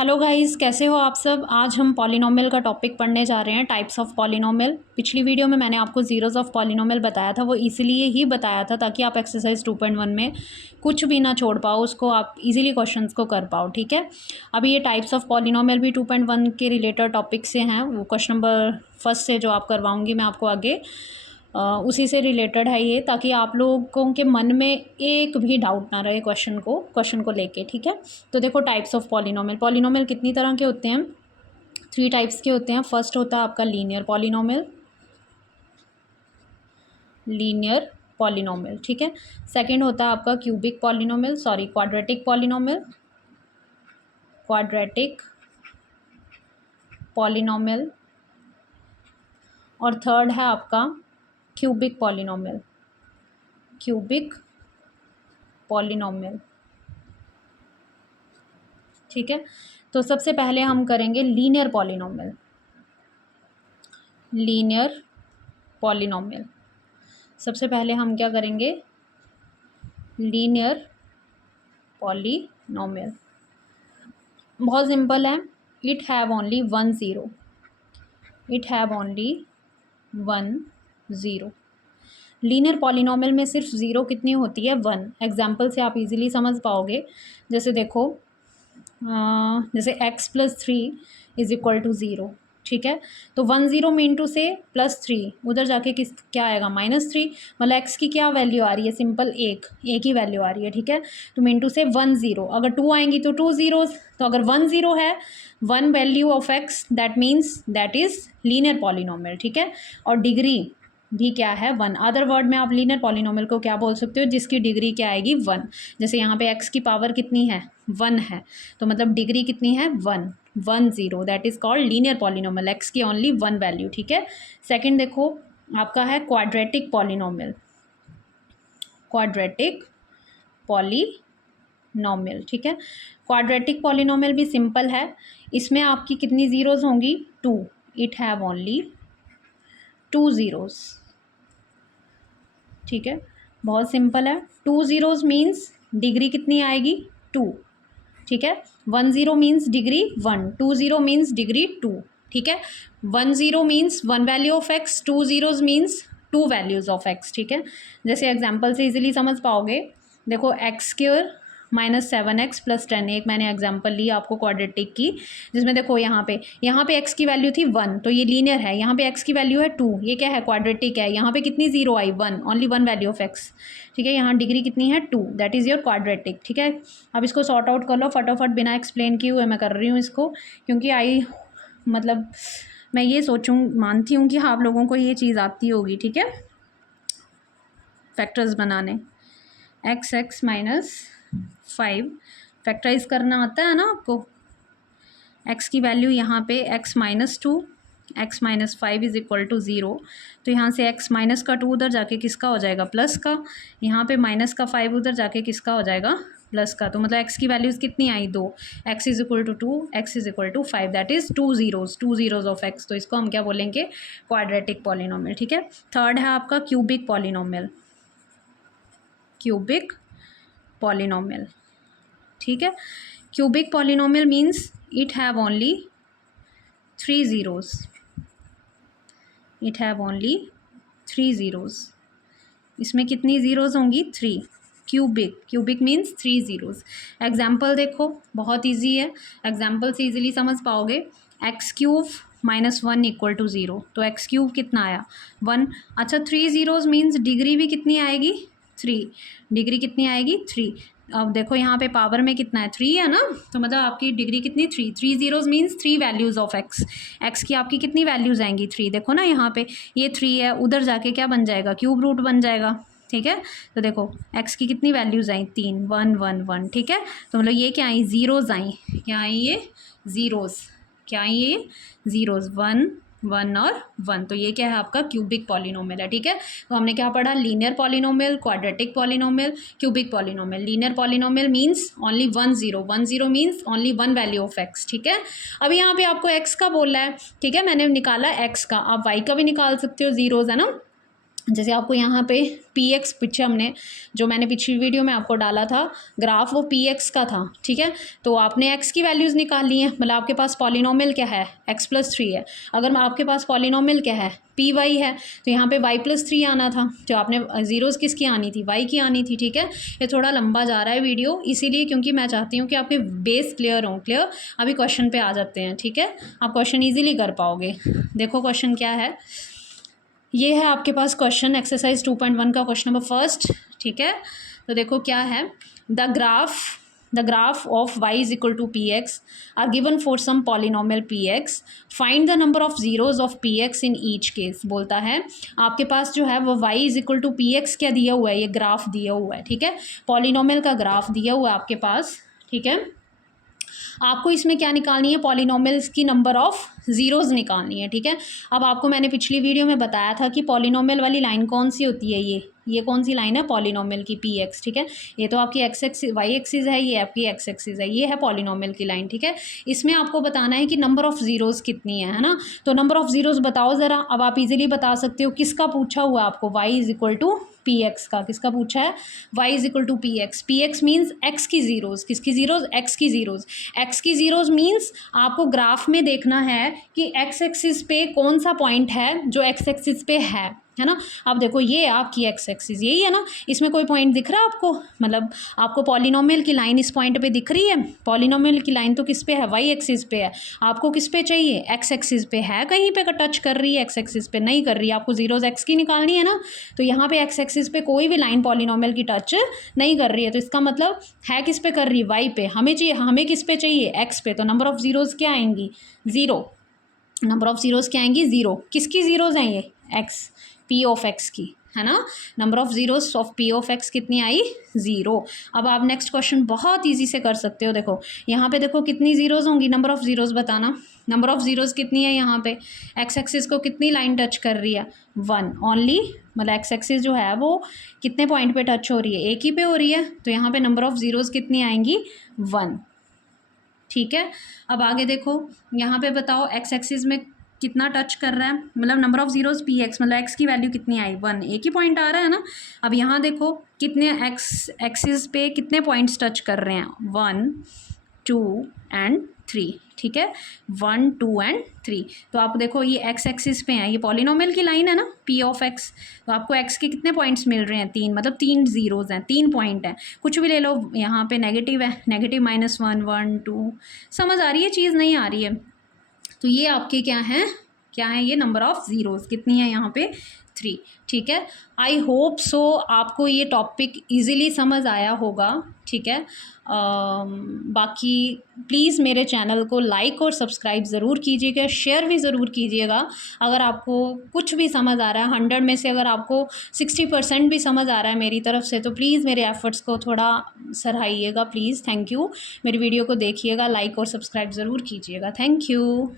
Hello guys, कैसे हो आप सब। आज हम पॉलिनोमियल का टॉपिक पढ़ने जा रहे हैं, टाइप्स ऑफ पॉलिनोमियल। पिछली वीडियो में मैंने आपको ज़ीरोज़ ऑफ पॉलिनोमियल बताया था, वो इसीलिए ही बताया था ताकि आप एक्सरसाइज 2.1 में कुछ भी ना छोड़ पाओ, उसको आप इजीली क्वेश्चंस को कर पाओ। ठीक है, अभी ये टाइप्स ऑफ पॉलिनोमियल भी 2.1 के रिलेटेड टॉपिक से हैं। वो क्वेश्चन नंबर फर्स्ट से जो आप करवाऊँगी मैं आपको आगे, उसी से रिलेटेड है ये, ताकि आप लोगों के मन में एक भी डाउट ना रहे क्वेश्चन को लेके। ठीक है, तो देखो टाइप्स ऑफ पॉलिनोमियल। पॉलिनोमियल कितनी तरह के होते हैं? 3 टाइप्स के होते हैं। फर्स्ट होता है आपका लीनियर पॉलिनोमियल, लीनियर पॉलिनोमियल। ठीक है, सेकंड होता है आपका क्वाड्रेटिक पॉलिनोमियल, क्वाड्रेटिक पॉलिनोमियल। और थर्ड है आपका क्यूबिक पॉलिनोमियल, क्यूबिक पॉलिनोमियल। ठीक है, तो सबसे पहले हम करेंगे लीनियर पॉलिनोमियल। लीनियर पॉलिनोमियल सबसे पहले हम क्या करेंगे? लीनियर पॉलिनोमियल बहुत सिंपल है। It have only one zero, it have only one zero. Linear polynomial में सिर्फ ज़ीरो कितनी होती है? वन। एग्जाम्पल से आप इजीली समझ पाओगे। जैसे देखो, जैसे x+3 is equal to zero. ठीक है, तो 1 0 में इंटू से +3, उधर जाके क्या आएगा? -3। मतलब x की क्या वैल्यू आ रही है? सिंपल एक ही वैल्यू आ रही है। ठीक है, तो इंटू से 1 0, अगर 2 आएंगी तो 2 ज़ीरोज़। तो अगर 1 0 है, one value of x, that means that is linear polynomial. ठीक है, और डिग्री भी क्या है? वन। अदर वर्ड में आप लीनियर पॉलिनोमियल को क्या बोल सकते हो? जिसकी डिग्री क्या आएगी? वन। जैसे यहाँ पे x की पावर कितनी है? 1 है, तो मतलब डिग्री कितनी है? 1। 1 0, that is called linear polynomial. x की ओनली वन वैल्यू। ठीक है, सेकंड देखो आपका है क्वाड्रेटिक पॉलिनोमियल, क्वाड्रेटिक पॉलिनोमियल। ठीक है, क्वाड्रेटिक पॉलिनोमियल भी सिंपल है। इसमें आपकी कितनी ज़ीरोज़ होंगी? 2। It have only 2 zeros. ठीक है, बहुत सिंपल है। 2 ज़ीरोज़ मीन्स डिग्री कितनी आएगी? 2। ठीक है, 1 0 मीन्स डिग्री 1, 2 0 मीन्स डिग्री 2। ठीक है, 1 0 means one value of x, 2 zeros means two values of x। ठीक है, जैसे एग्जांपल से इजीली समझ पाओगे। देखो x² -7x+10, एक मैंने एग्जांपल ली आपको क्वाड्रेटिक की, जिसमें देखो यहाँ पे x की वैल्यू थी 1, तो ये लीनियर है। यहाँ पे x की वैल्यू है 2, ये क्या है? क्वाड्रेटिक है। यहाँ पे कितनी zero I? 1, only one value of x। ठीक है, यहाँ डिग्री कितनी है? 2, दैट इज़ योर क्वाड्रेटिक। ठीक है, अब इसको सॉर्ट आउट कर लो फटाफट, बिना एक्सप्लेन किए हुए मैं कर रही हूँ इसको, क्योंकि मतलब मैं ये मानती हूँ कि आप लोगों को ये चीज़ आती होगी। ठीक है, फैक्टर्स बनाने, x -5 फैक्टराइज करना आता है ना आपको। x की वैल्यू यहाँ पे x-2, x-5 is equal to 0, तो यहाँ से x माइनस का 2 उधर जाके किसका हो जाएगा? प्लस का। यहाँ पे माइनस का 5 उधर जाके किसका हो जाएगा? प्लस का। तो मतलब x की वैल्यूज़ कितनी आई? 2। x is equal to 2, x is equal to 5, that is 2 zeros of x। तो इसको हम क्या बोलेंगे? Quadratic polynomial. ठीक है, थर्ड है आपका क्यूबिक पॉलिनोमियल, क्यूबिक पॉलिनोमियल। ठीक है, cubic polynomial means it have only 3 zeros, it have only 3 zeros. इसमें कितनी ज़ीरोज़ होंगी? 3। Cubic means 3 zeros. एग्जाम्पल देखो, बहुत ईजी है, एग्जाम्पल से ईजिली समझ पाओगे। x³ -1 इक्वल टू 0, तो x³ कितना आया? 1। अच्छा, 3 ज़ीरोज़ मीन्स डिग्री भी कितनी आएगी? 3। डिग्री कितनी आएगी? 3। अब देखो यहाँ पे पावर में कितना है? 3 है ना, तो मतलब आपकी डिग्री कितनी? 3। 3 zeros means 3 values of x की आपकी कितनी वैल्यूज़ आएंगी? 3। देखो ना यहाँ पे ये 3 है, उधर जाके क्या बन जाएगा? क्यूब रूट बन जाएगा। ठीक है, तो देखो x की कितनी वैल्यूज़ आई? 3, 1 1 1। ठीक है, तो मतलब ये क्या आई? ज़ीरोज़ आई। क्या आई? ये ज़ीरोज़। क्या आई? ये ज़ीरोज़। 1 1 और 1। तो ये क्या है? आपका क्यूबिक पॉलिनोमियल है। ठीक है, तो हमने क्या पढ़ा? Linear polynomial, quadratic polynomial, cubic polynomial. Linear polynomial means only 1 0, 1 0 means only one value of x। ठीक है, अब यहाँ पे आपको x का बोल रहा है। ठीक है, मैंने निकाला x का, आप y का भी निकाल सकते हो, ज़ीरोज़ है ना। जैसे आपको यहाँ पे पी एक्स पीछे हमने जो मैंने पिछली वीडियो में आपको डाला था ग्राफ, वो पी एक्स का था, ठीक है। तो आपने एक्स की वैल्यूज़ निकाल ली हैं, मतलब आपके पास पॉलिनोमियल क्या है, x+3 है। अगर आपके पास पॉलिनोमियल क्या है, पी वाई है, तो यहाँ पे y+3 आना था। जो आपने ज़ीरोज़ किसकी आनी थी, y की आनी थी, ठीक है। ये थोड़ा लंबा जा रहा है वीडियो, इसीलिए क्योंकि मैं चाहती हूँ कि आपके बेस क्लियर हों। क्लियर? अभी क्वेश्चन पे आ जाते हैं, ठीक है। आप क्वेश्चन ईजिली कर पाओगे। देखो क्वेश्चन क्या है, ये है आपके पास क्वेश्चन एक्सरसाइज 2.1 का क्वेश्चन नंबर फर्स्ट, ठीक है। तो देखो क्या है, the graph of y is equal to P X are given for some polynomial P X, find the number of zeros of P X in each case. बोलता है आपके पास जो है वो y is equal to P X क्या दिया हुआ है, ये ग्राफ दिया हुआ है, ठीक है। पॉलिनोमियल का ग्राफ दिया हुआ है आपके पास, ठीक है। आपको इसमें क्या निकालनी है, पॉलिनोमियल्स की नंबर ऑफ ज़ीरोज़ निकालनी है, ठीक है। अब आपको मैंने पिछली वीडियो में बताया था कि पॉलिनोमियल वाली लाइन कौन सी होती है, ये कौन सी लाइन है, पॉलिनोमियल की पी एक्स, ठीक है। ये तो आपकी एक्स एक्सिस वाई एक्सिस है, ये आपकी एक्स एक्सिस है, ये है पॉलिनोमियल की लाइन, ठीक है। इसमें आपको बताना है कि नंबर ऑफ़ ज़ीरोज़ कितनी है ना। तो नंबर ऑफ़ ज़ीरोज़ बताओ ज़रा। अब आप इजीली बता सकते हो, किसका पूछा हुआ आपको, Y is equal to P X का, किसका पूछा है, Y is equal to P X. P X means X की ज़ीरोज़, किसकी ज़ीरोज़, एक्स की ज़ीरोज़। एक्स की ज़ीरोज़ मीन्स आपको ग्राफ में देखना है कि एक्स एक्सिस पे कौन सा पॉइंट है जो एक्स एक्सिस पे है ना। अब देखो ये आपकी एक्स एक्सिस यही है ना, इसमें कोई पॉइंट दिख रहा है आपको, मतलब आपको पॉलिनोमियल की लाइन इस पॉइंट पे दिख रही है। पॉलिनोमियल की लाइन तो किस पे है, वाई एक्सिस पे है। आपको किस पे चाहिए, एक्स एक्सिस पे है, कहीं पे टच कर रही है, एक्स एक्सिस पे नहीं कर रही है। आपको जीरोज एक्स की निकालनी है ना, तो यहाँ पे एक्स एक्सिस पे कोई भी लाइन पॉलिनोमियल की टच नहीं कर रही है, तो इसका मतलब है किस पे कर रही है, वाई पे। हमें चाहिए, हमें किस पे चाहिए, एक्स पे। तो नंबर ऑफ जीरोज क्या आएंगी, ज़ीरो। नंबर ऑफ जीरोज़ क्या आएंगी, ज़ीरो। किसकी ज़ीरोज़ हैं ये, एक्स, पी ऑफ एक्स की, है ना। Number of zeros of P of x कितनी आई, ज़ीरो। अब आप नेक्स्ट क्वेश्चन बहुत इजी से कर सकते हो। देखो यहाँ पे देखो कितनी ज़ीरोज़ होंगी, नंबर ऑफ ज़ीरोज़ बताना। नंबर ऑफ ज़ीरोज़ कितनी है यहाँ पे, एक्स एक्सिस को कितनी लाइन टच कर रही है, वन ओनली। मतलब एक्स एक्सिस जो है वो कितने पॉइंट पे टच हो रही है, एक ही पे हो रही है, तो यहाँ पे नंबर ऑफ ज़ीरोज़ कितनी आएंगी, वन, ठीक है। अब आगे देखो यहाँ पे बताओ एक्स एक्सिस में कितना टच कर रहा है, मतलब number of zeros P x, मतलब एक्स की वैल्यू कितनी आई, वन, एक ही पॉइंट आ रहा है ना। अब यहाँ देखो कितने एक्स एक्सिस पे कितने पॉइंट्स टच कर रहे हैं, वन, टू एंड थ्री, ठीक है, वन, टू एंड थ्री। तो आप देखो ये एक्स एक्सिस पे है, ये पॉलिनोमियल की लाइन है ना, पी ऑफ एक्स। तो आपको एक्स के कितने पॉइंट्स मिल रहे हैं, तीन, मतलब तीन जीरोज़ हैं, तीन पॉइंट हैं, कुछ भी ले लो। यहाँ पे नेगेटिव है, negative minus one, one, two. समझ आ रही है चीज़, नहीं आ रही है। तो ये आपके क्या है ये नंबर ऑफ़ ज़ीरोज़ कितनी है यहाँ पे, थ्री, ठीक है। आई होप सो आपको ये टॉपिक इजीली समझ आया होगा, ठीक है। बाकी प्लीज़ मेरे चैनल को लाइक और सब्सक्राइब ज़रूर कीजिएगा, शेयर भी ज़रूर कीजिएगा। अगर आपको कुछ भी समझ आ रहा है, 100 में से अगर आपको 60% भी समझ आ रहा है मेरी तरफ से, तो प्लीज़ मेरे एफ़र्ट्स को थोड़ा सराहिएगा प्लीज़। Thank you. मेरी वीडियो को देखिएगा, लाइक और सब्सक्राइब ज़रूर कीजिएगा। Thank you.